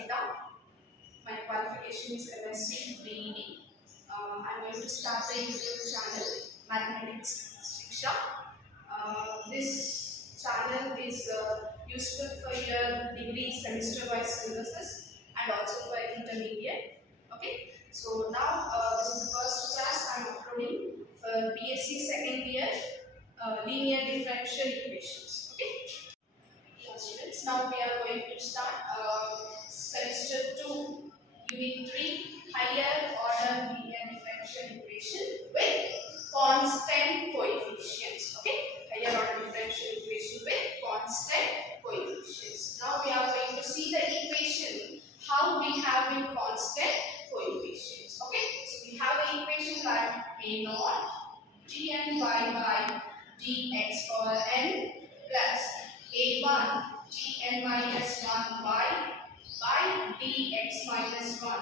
Savita. My qualification is MSc BEd. I'm going to start the YouTube channel Mathematics Shiksha. This channel is useful for your degree semester-wise syllabuses and also for intermediate. Okay, so now this is the first class I'm uploading for BSc second year linear differential equations. Okay. Students, now we are going to start semester 2 unit 3 higher order linear differential equation with constant coefficients. Okay, higher order differential equation with constant coefficients. Now we are going to see the equation how we have in constant coefficients. Okay, so we have the equation like a naught dny by dx power n plus a1 gn minus 1 by dx minus 1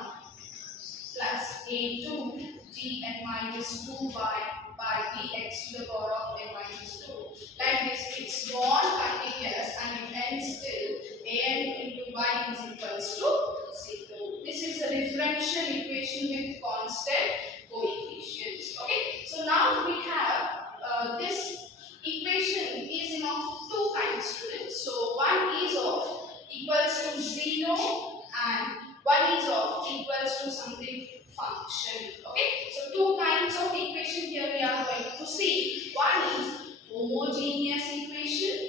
plus a2 gn minus 2 by dx to the power of n minus 2. Like this, it's non-continuous and it ends till an into y is equals to 0. This is a differential equation with constant coefficients. Okay, so now we have this equation is in of two kinds, students. So one is of equals to 0 and one is of equals to something function. Okay, so two kinds of equation here we are going to see. One is homogeneous equation,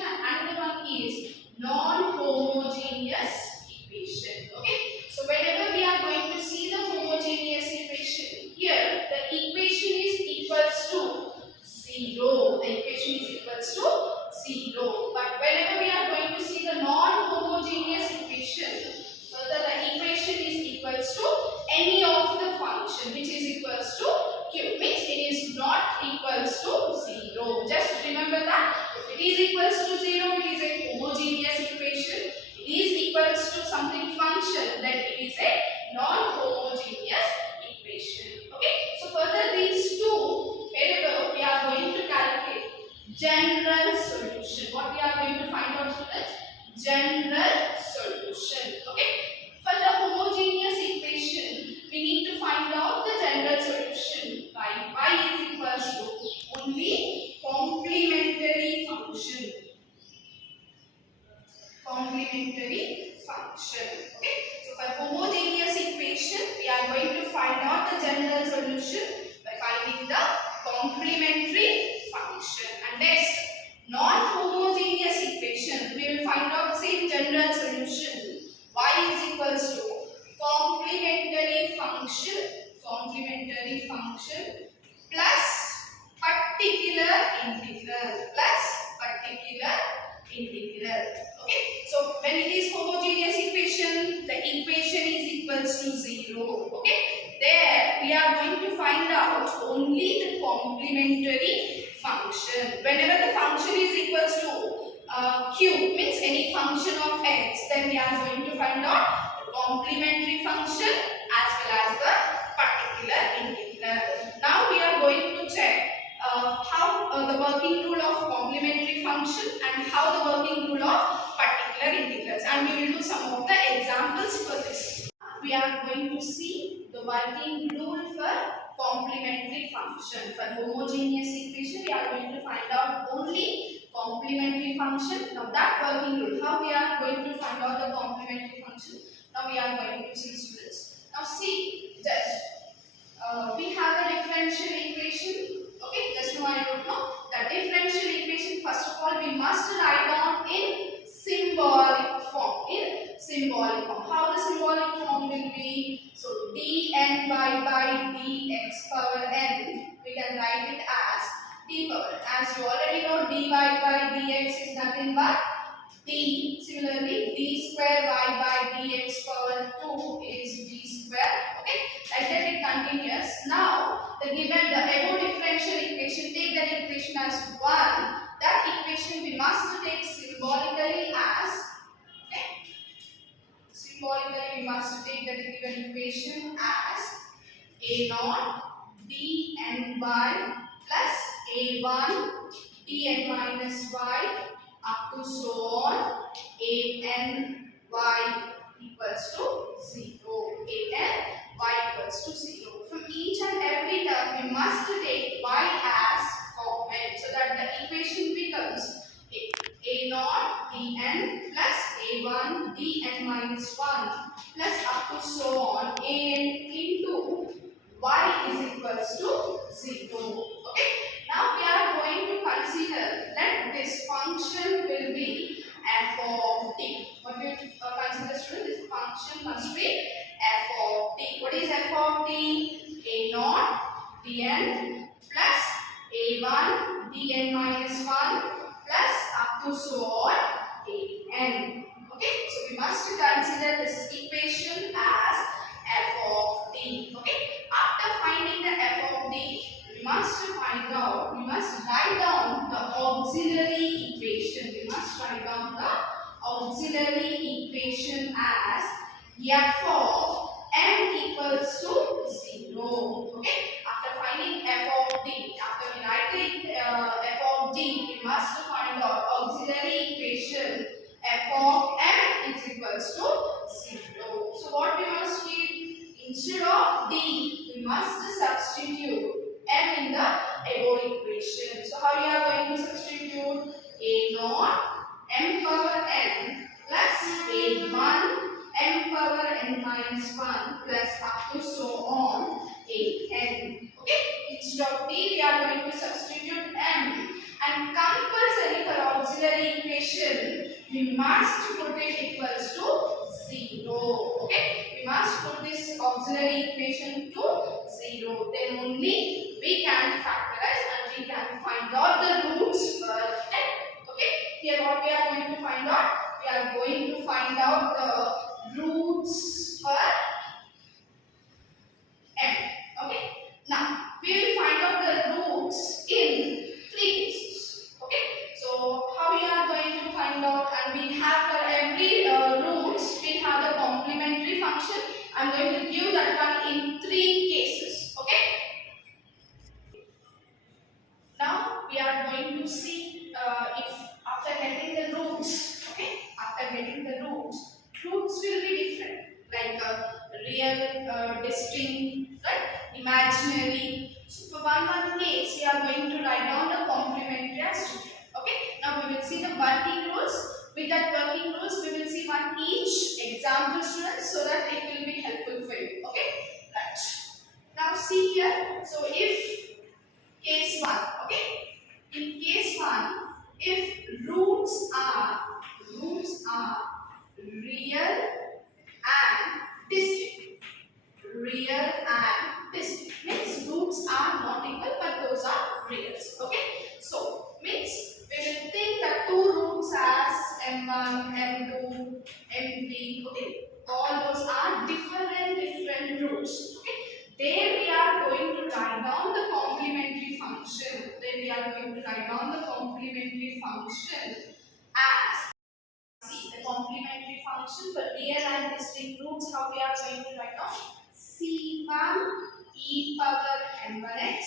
and another one is non-homogeneous equation. Okay, so whenever we are going to see the homogeneous equation, here the equation is equals to 0. The equation is equals to 0. But whenever we are going to see the non-homogeneous equation, so the equation is equals to any of the function which is equals to q. Means it is not equals to 0. Just remember that if it is equals to 0, it is a homogeneous equation. It is equals to something function, then it is a non-homogeneous equation. Okay. So further these two variables we are going to calculate general solution. What we are going to find out, students? General solution. Okay. For the homogeneous equation, we need to find out the general solution by y is equals to only complementary function. Complementary function. Okay. So for homogeneous equation, we are going to find out the general solution by finding the complementary function. And next, non-homogeneous equation, we will find out the same general solution. Y is equals to complementary function plus particular integral Okay, so when it is homogeneous equation, the equation is equals to 0. Okay, there we are going to find out only the complementary function. Whenever the function is equals to q, means any function of x, then we are going to find out the complementary function as well as the particular integral. Now we are going to check how the working rule of complementary function and how the working rule of particular integrals, and we will do some of the examples for this. We are going to see the working rule for complementary function. For homogeneous equation, we are going to find out only complementary function. Now that working rule, how we are going to find out the complementary function? Now we are going to see, students. Now see that we have a differential equation. Okay, just now I don't know the differential equation. First of all, we must write down in symbolic form. How the symbolic form will be? So dny by dx power n, we can write it as d power. As you already know, dy by dx is nothing but d. Similarly, d square y by dx power 2 is d square. Okay, like that it continues. Now the above differential equation, take that equation as 1. That equation we must take symbolically as, okay, symbolically we must take that given equation as a naught dn by plus a1 dn minus y up to so on an y equals to 0. An y equals to 0. From each and every term we must take y as common so that the equation becomes a naught dn plus a1 dn minus 1 plus up to so on an into y is equals to 0. Okay. Now we are going to consider that this function will be f of t. What we consider, student? This function must be f of t. What is f of t? A naught dn plus a1 dn minus 1 plus up to so on an. Okay, so we must consider this equation as f of t. Okay, after finding the f of t, we must write down the auxiliary equation. We must write down the auxiliary equation as f of m equals to 0. Okay, after finding f of t, after we write the f of t, we must find out auxiliary equation f of m is equals to 0. So what we must keep? Instead of d, we must substitute m in the above equation. So how you are going to substitute? A naught m power n plus a1 m power n minus 1 plus up to so on a n. Okay, instead of t, we are going to substitute m. And compulsory for auxiliary equation, we must put it equals to 0. Okay, we must put this auxiliary equation to 0. Then only we can factorize and we can find out the roots for n. Okay, here what we are going to find out? We are going to find out the roots for m. Okay, now we will find out the roots in 3 cases. Okay, so how we are going to find out? And we have for every roots we have the complementary function. I am going to give that one in 3 cases. Okay, now we are going to see if after getting the roots. Okay, after getting the roots will be different, like real, distinct, right, imaginary. So for one case, we are going to write down the complementary as different. Okay, now we will see the working rules. With that working rules, we will see one each example, students, so that it will be helpful for you. Okay, right. Now see here. So if case 1, okay, in case 1, if roots are real and distinct. Real and distinct means roots are not equal, but those are reals. Okay, so means we will think that 2 roots as m1, m2, m3. Okay, all those are different roots. Okay, there we are going to write down the complementary function. Then we are going to write down the complementary function as, see, the complementary function for real and distinct roots, how we are going to write down? C1 e power m1x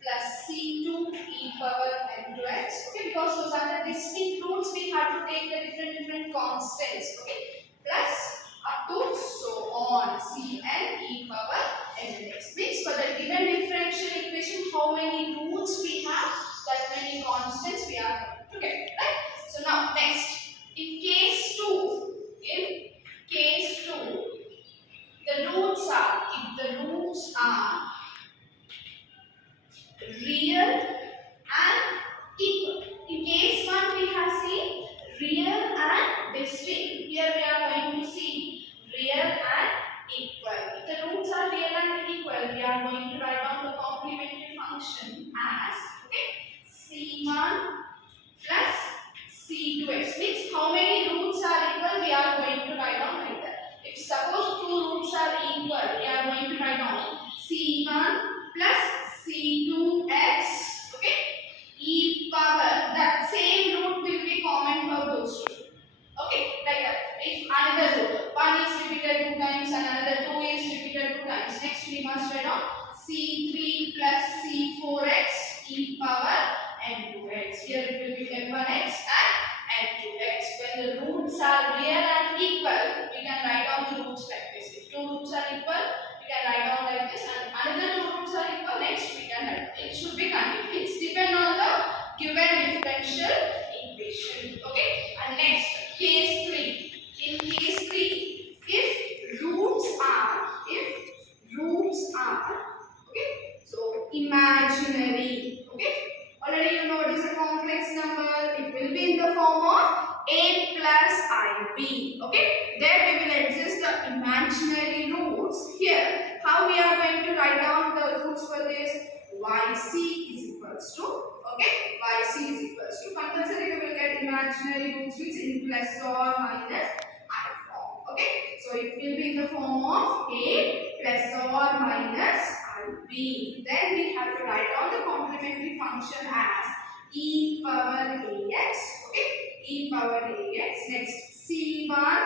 plus C2 e power m2x. Okay, because those are the distinct roots, we have to take the different constants. Okay, plus up to so on Cn e power mx. Means for the given differential equation, how many roots we have, that many constants we are going to get. Right? So now next. In case 2, the roots are, if the roots are real and equal. In case 1, we have seen real and distinct. Here we are going to see real and equal. If the roots are real and equal, we are going to write down the complementary function as, okay, C1 plus C2x. Means how many roots are equal, we are going to write down like that. If suppose 2 roots are equal, we are going to write down C1 plus C2x, okay, e power, that same root will be common for those two. Okay, like that. If another root, 1 is repeated 2 times and another 2 is repeated 2 times, next we must write down C3 plus C4x e power m2x. Here it will be m1x and m2x. When the roots roots are real and equal, we can write down the roots like this. If two roots are equal, we can write down like this, and another two roots are equal, next we can write. It should be continuous. Depend on the given differential equation. Okay. And next, case 3. In case 3, if roots are okay, so imaginary. Okay. Already you know what is a complex number. It will be in the form of a plus ib. Okay. There we will exist the imaginary roots. Here, how we are going to write down the roots for this? Yc is equals to, okay, yc is equals to, compulsory we will get imaginary roots which in plus or minus I form. Okay. So it will be in the form of a plus or minus ib. Then we have to write down the complementary function as e power ax. Okay. E power ax. Next, c1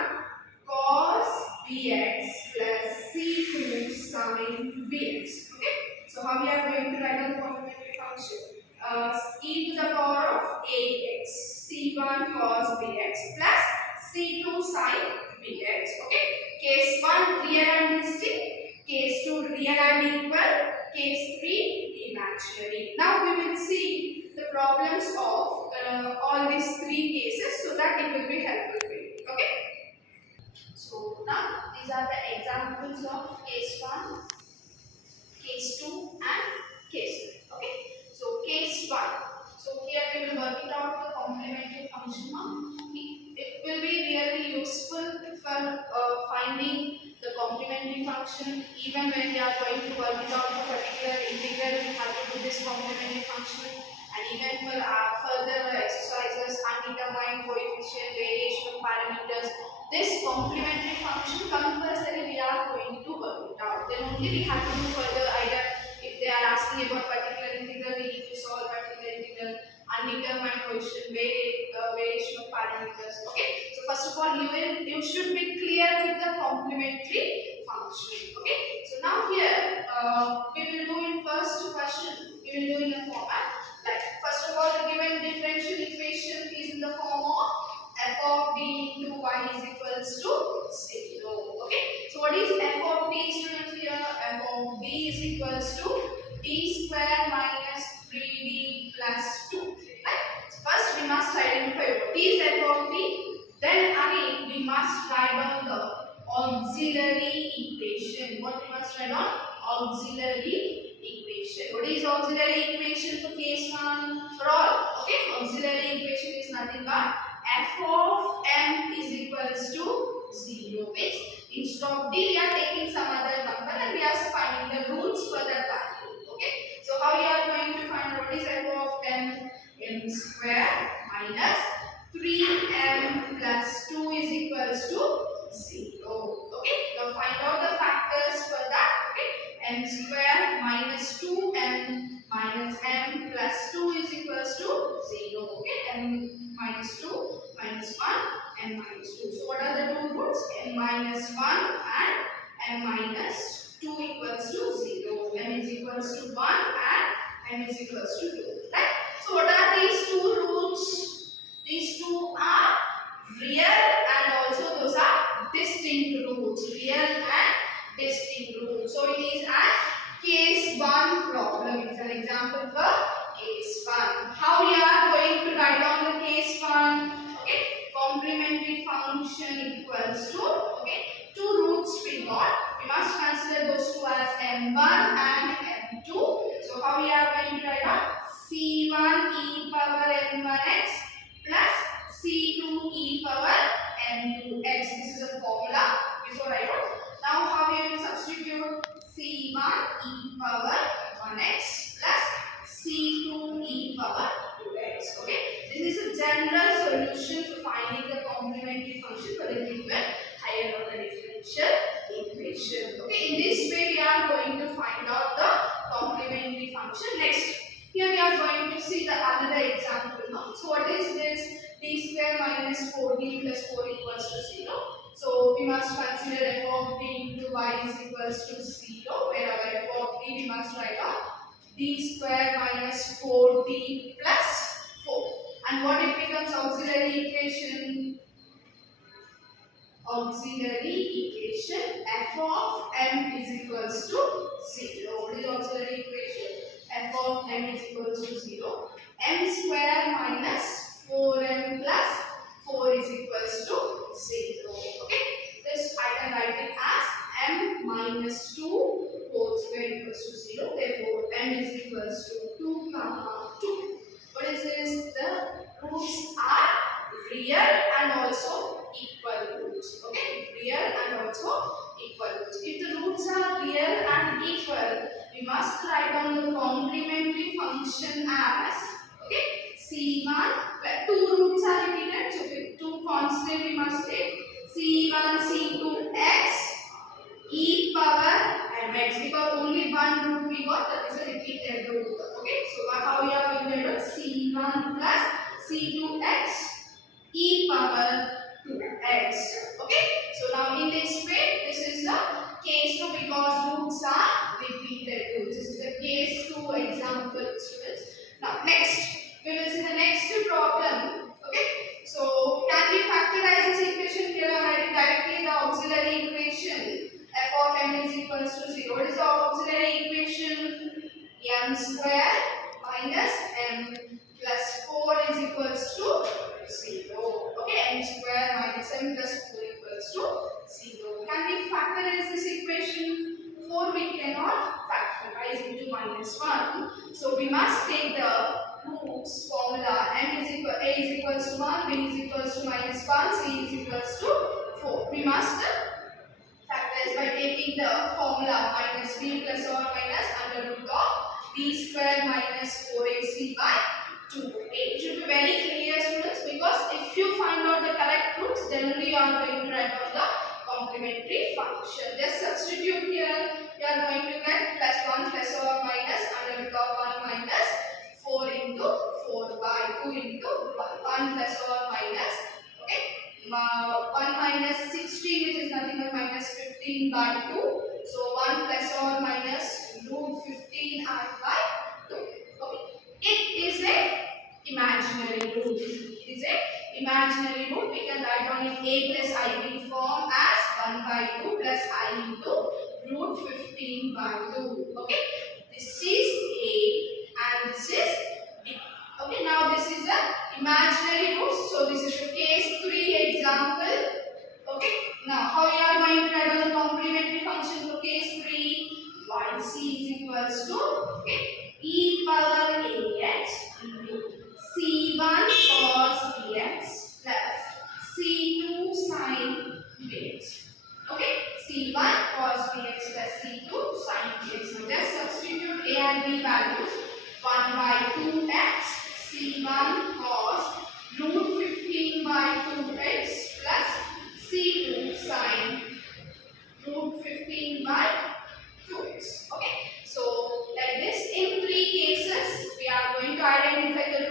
cos bx plus c2 sin bx. Okay. So how we are going to write down the complementary function? E to the power of ax, c1 cos bx plus c2 sin bx. Okay. Case 1 real and distinct, case 2 real and equal, case 3 imaginary. Now we will see the problems of all these 3 cases so that it will be helpful for you. Okay. So now these are the examples of case 1, case 2 and case 3. Okay. So case 1. So here we will work it out the complementary function. It will be really useful for finding the complementary function. Even when we are going to work it out for particular integral, we have to do this complementary function. And even for further exercises, undetermined coefficient, variation of parameters, this complementary function compulsory we are going to work it out. Then only we have to do further, either if they are asking about particular integral, we need to solve particular integral, undetermined coefficient, variation of parameters. Okay. So first of all, you should be clear with the complementary function. Okay. So now here we will do in first question. We will do in the format like, first of all, the given differential equation is in the form of f of d into y is equals to 0. Okay. So what is f of d, students? Here f of d is equals to d square minus 3d plus 2. Right? So first we must identify what is f of d. Then again we must write down the auxiliary equation. What we must write down? Auxiliary equation. What is auxiliary equation for case 1? For all. Okay. Auxiliary equation is nothing but f of m is equals to 0. Means instead of d we are taking some other number and we are finding the roots for that value. Okay. So how we are going to find what is f of m? M square minus 3m plus 2 is equals to 0. Okay. Now find out the factors for that. Okay. M square minus 2m minus m plus 2 is equals to 0. Okay. M minus 2 minus 1 and minus 2. So what are the two roots? M minus 1 and m minus 2 equals to 0. M is equals to 1 and m is equals to 2. Right? So what are these two roots? These two are real and also those are distinct roots. Real and distinct roots. So it is a case 1 problem. It is an example for case 1. How we are going to write down the case 1? Okay. Complementary function equals to, okay, two roots we got. We must consider those two as m1 and m2. So how we are going to write down? c1 e power m1x plus c2 e power m2x. This is a formula before I wrote. Now how we will substitute c1 e power 1x plus c2 e power 2x. Okay. This is a general solution for finding the complementary function for the given higher order differential equation. Okay. In this way we are going to find out the complementary function. Next, here we are going to see the another example now. So what is this? D square minus 4d plus 4 equals to 0. So we must consider f of d into y is equals to 0, where our f of d we must write out d square minus 4d plus 4. And what it becomes? Auxiliary equation. auxiliary equation f of m is equals to 0. What is the auxiliary equation? F of m is equals to 0. M square minus 4m plus 4 is equals to 0. Okay. This I can write it as m minus 2 whole square equals to 0. Therefore, m is equals to 2 comma 2. What is this? The roots are real and also equal roots. Okay, real and also equal roots. If the roots are real and equal, we must write down the complementary function as, okay, c1, where two roots are repeated, so with two constant we must take c1 c2 x e power mx, because only one root we got, that is a repeated root. Okay, so how we are going to do c1 plus c2x e power 2x. Okay, so now in this way, this is the case 2 because roots are repeated roots. This is the case 2 example, students. Now next, we will see the next problem. Okay, so can we factorize this equation? Here I am writing directly the auxiliary equation f of m is equals to 0. What is the auxiliary equation? M square minus m plus 4 is equals to 0. Okay, m square minus m plus 4 equals to 0. Can we factorize this equation? 4 we cannot factorize into minus 1. So we must take the roots formula. A is equals to 1, b is equals to minus 1, c is equals to 4. We must factorize by taking the formula minus b plus or minus under root of b square minus 4ac by 2a. It should be very clear, students, because if you find out the correct roots, then only you are going to write down the complementary function. Just substitute here. You are going to get plus 1 plus or minus under root of 1 minus 4 into 4 by 2 into 1 plus or minus, okay, 1 minus 16, which is nothing but minus 15 by 2. So 1 plus or minus root 15 r by 2. Okay, it is a imaginary root. It is a imaginary root. We can write down in a plus ib form as 1 by 2 plus I into root 15 by 2. Okay, this is a and this is b. Okay, now this is a imaginary root. So this is a case 3 example. Okay, now how we are going to write down the complementary function for case 3? yc is equals to, okay, e power ax into c1 cos bx plus c2 sin bx. Okay, c1 cos bx plus c2 sin bx. Now just substitute a and b values. 1 by 2x c1 cos root 15 by 2x plus c2 sin root 15 by 2x. Okay, so like this, in 3 cases we are going to identify the